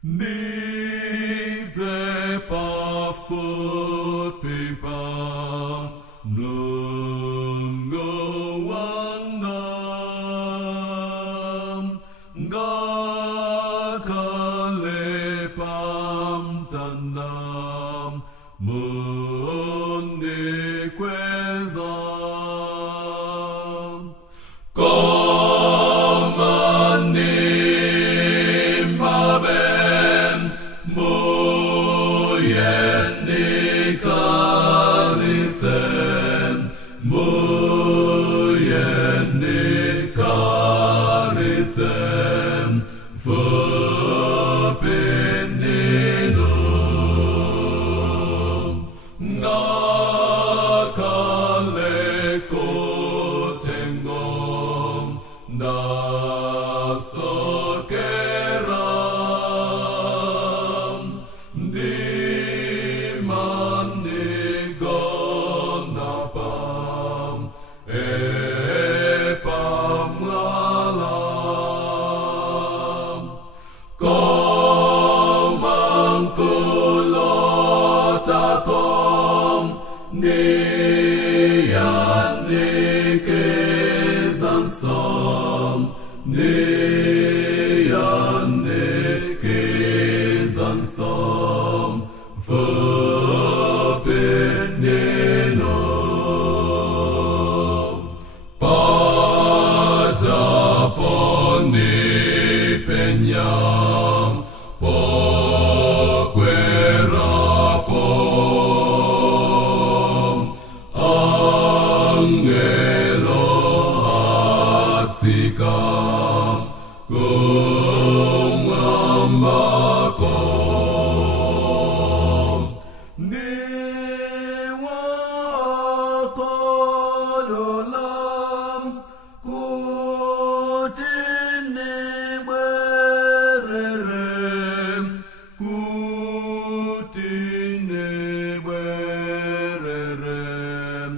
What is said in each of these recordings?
Diese pafupipa nungo wandam gakalepam tandam mundi kwezam komanim babem muyenikalicem muyenikalicem vupinninum ngakalekotengom dasokeram dimandigonapam epamgalam komangkulotakom niyannikezansom niyannikezansom vupinninum pataponnipenyam poquerapom angelo atsikam cum ambakom niwakololam kutinebererem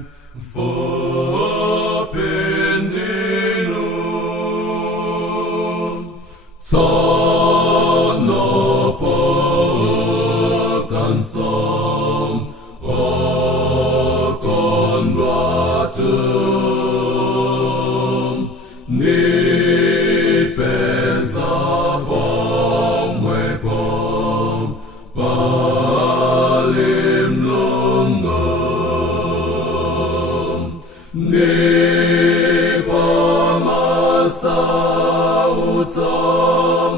vupinninum tsonopokansom okonvatum nipezabomwepom palimlungum nipamasautsom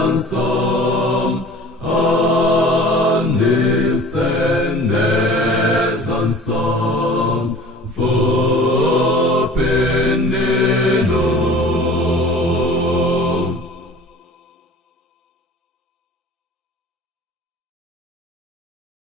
andisendesansom andisendesansom